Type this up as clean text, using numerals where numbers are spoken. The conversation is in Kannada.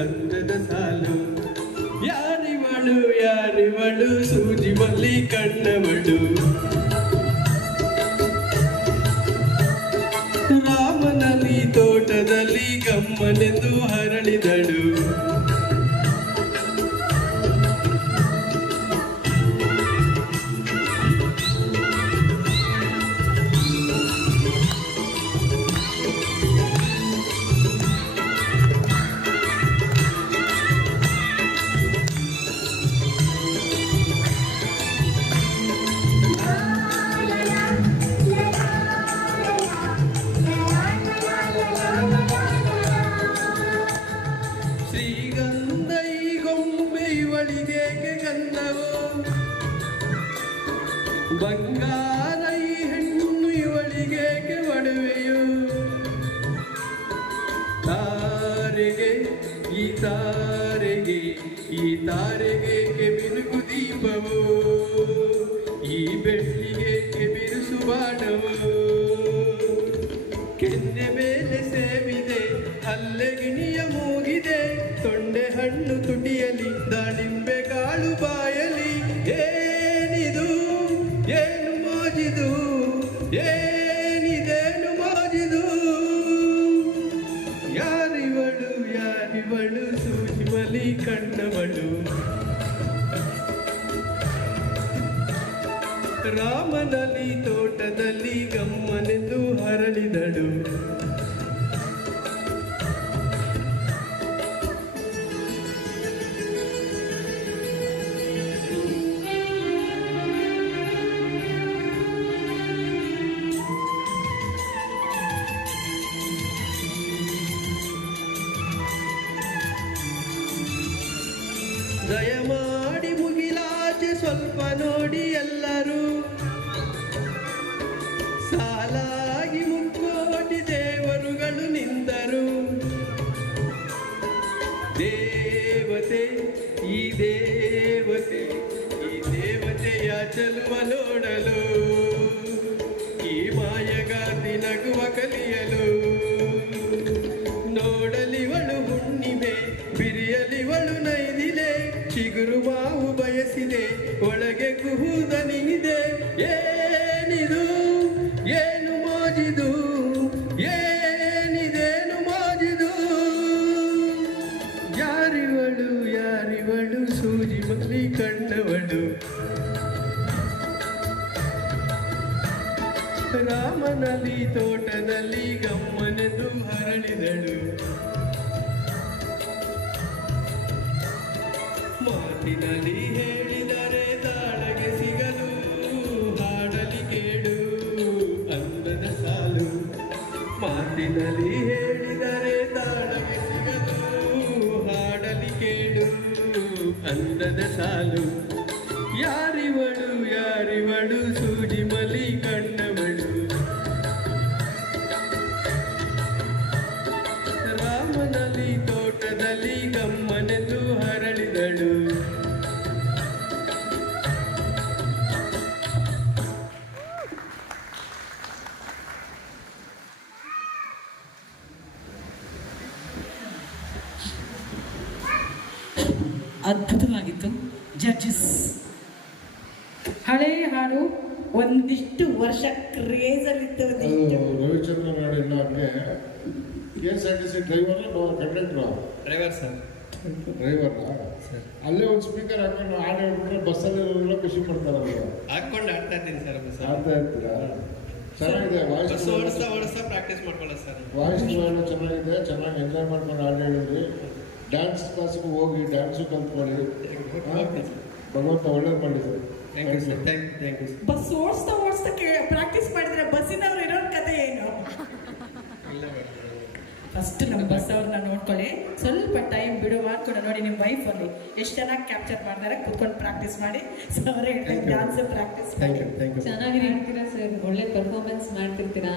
ಅಂದದ ಸಾಲು. ಯಾರಿವಳು ಯಾರಿವಳು ಸೂಜಿ ಮಲ್ಲಿ ಕಣ್ಣವಳು. ರಾಮನಲ್ಲಿ ತೋಟದಲ್ಲಿ ಗಮ್ಮನೆಂದು ಹರಳಿದಳು. ಬಂಗಾರ ಈ ಹೆಣ್ಣು ಇವಳಿಗೆ ಒಡವೆಯು. ತಾರೆಗೆ ಈ ತಾರೆಗೆ ಈ ತಾರೆಗೆ ಬಿರುಕು ದೀಪವು. ಈ ಬೆಳ್ಳಿಗೆ ಬಿರುಸು ಬಾಣವು. ಕೆನ್ನೆ ಮೇಲೆ ಸೇವಿದೆ ಹಲ್ಲೆಗಿಣಿಯ ಮೂಗಿದೆ. ತೊಂಡೆ ಹಣ್ಣು ತುಟಿಯಲಿ ದಾಳಿಂಬೆ ಕಾಳು ಬಾಯಲಿ. ಏನಿದು ಏನು ಮೋಜಿದು ಏನಿದೇನು ಮೋಜಿದು. ಯಾರಿವಳು ಯಾರಿವಳು ಸೂಜಿ ಮಲಿ ಕಣ್ಣವಳು. ರಾಮನಲ್ಲಿ ತೋಟದಲ್ಲಿ ಗಮ್ಮನೆಂದು ಹರಳಿದಳು. ದಯಮಾಡಿ ಮುಗಿಲಾಚೆ ಸ್ವಲ್ಪ ನೋಡಿ ಎಲ್ಲರೂ. ಸಾಲಾಗಿ ಮುಕ್ಕೋಟಿ ದೇವರುಗಳು ನಿಂದರು. ದೇವತೆ ಈ ದೇವತೆ ಈ ದೇವತೆಯ ಚೆಲುವ ನೋಡಲು. ಈ ಮಾಯಗಾತಿ ನಗುವ ಕಲಿಯಲು. ನೋಡಲಿವಳು ಹುಣ್ಣಿಮೆ ಬಿರಿಯಲಿವಳು ನೈದಿಲೆ. ಚಿಗುರು ಮಾವು ಬಯಸಿದೆ ಒಳಗೆ ಕುಹುದನಿದೆ. ಏನಿದು ಏನು ಮೋಜಿದು ಏನಿದೇನು ಮೋಜಿದು. ಯಾರಿವಳು ಯಾರಿವಳು ಸೂಜಿ ಮಲ್ಲಿ ಕಣ್ಣವಳು. ರಾಮನಲ್ಲಿ ತೋಟದಲ್ಲಿ ಗಮ್ಮನೆಂದು ಹರಳಿದಳು. ಮಾತಿನಲ್ಲಿ ಹೇಳಿದರೆ ತಾಳಗೆ ಸಿಗಲು. ಹಾಡಲಿ ಕೇಳು ಅಂದದ ಸಾಲು. ಮಾತಿನಲ್ಲಿ ಹೇಳಿದರೆ ತಾಳಗೆ ಸಿಗಲು. ಹಾಡಲಿ ಕೇಳು ಅಂದದ ಸಾಲು. ಯಾರಿವಳು ಯಾರಿವಳು ಸೂಜಿ ಮಲಿ ಕಣ್ಣವಳು. ರಾಮನಲ್ಲಿ ತೋಟದಲ್ಲಿ ಗಮ್ಮನೆಂದು ಹರಳಿದಳು. ಅದ್ಭುತವಾಗಿತ್ತು. ಜಡ್ಜಸ್ ಹಳೆಯ ಹಾಡು ಒಂದಿಷ್ಟು ವರ್ಷ ಕ್ರೇಜಲ್ಲಿತ್ತು. ರವಿಚಂದ್ರನ್ ಹಾಡಿಲ್ಲ. ಹಂಗೆ KSRTC ಡ್ರೈವರ್ ಸರ್. ಡ್ರೈವರ್ನಾ ಸರ್. ಅಲ್ಲೇ ಒಂದು ಸ್ಪೀಕರ್ ಹಾಕೊಂಡು ಹಾಡು ಹೇಳ್ಬಿಟ್ರೆ ಬಸ್ಸಲ್ಲಿರೋರೆಲ್ಲ ಖುಷಿ ಪಡ್ತಾರಲ್ಲ. ಹಾಕೊಂಡು ಆಡ್ತಾ ಇದ್ದೀನಿ ಸರ್. ಆಡ್ತಾ ಇರ್ತೀರಾ? ಚೆನ್ನಾಗಿದೆ. ವಾಯ್ಸ್ ಓಡಿಸ್ತಾ ಪ್ರಾಕ್ಟೀಸ್ ಮಾಡ್ಕೊಳ್ಳೋ ಸರ್. ವಾಯ್ಸ್ ಎಲ್ಲ ಚೆನ್ನಾಗಿದೆ. ಚೆನ್ನಾಗಿ ಎಂಜಾಯ್ ಮಾಡ್ಕೊಂಡು ಹಾಡು ಹೇಳಿದ್ರಿ. ಡ್ಯಾನ್ಸ್ ಕ್ಲಾಸ್ಗೂ ಹೋಗಿ ಡ್ಯಾನ್ಸು ಕಲ್ತ್ಕೊಳ್ಳಿ. ಭಗವಂತ ಒಳ್ಳೇದು ಮಾಡಿ sir. Thank you sir. Thank you. Bus ಓಡಿಸ್ತಾ ಪ್ರಾಕ್ಟೀಸ್ ಮಾಡಿದ್ರೆ ಬಸ್ಸಿನವ್ರು ಇರೋ ಕತೆ ಏನು? ಫಸ್ಟ್ ನಮ್ಮ ಬಸ್ ಅವ್ರನ್ನ ನೋಡ್ಕೊಳ್ಳಿ. ಸ್ವಲ್ಪ ಟೈಮ್ ಬಿಡು ಮಾಡ್ಕೊಂಡು ನೋಡಿ. ನಿಮ್ಮ ವೈಫಲ್ಲಿ ಎಷ್ಟು ಚೆನ್ನಾಗಿ ಕ್ಯಾಪ್ಚರ್ ಮಾಡ್ತಾರೆ. ಕೂತ್ಕೊಂಡು ಪ್ರಾಕ್ಟೀಸ್ ಮಾಡಿ. Sir dance practice thank you. ಚೆನ್ನಾಗಿ ಹೇಳ್ತೀರಾ ಸರ್. ಒಳ್ಳೆ ಪರ್ಫಾರ್ಮೆನ್ಸ್ ಮಾಡ್ತಿರ್ತೀರಾ.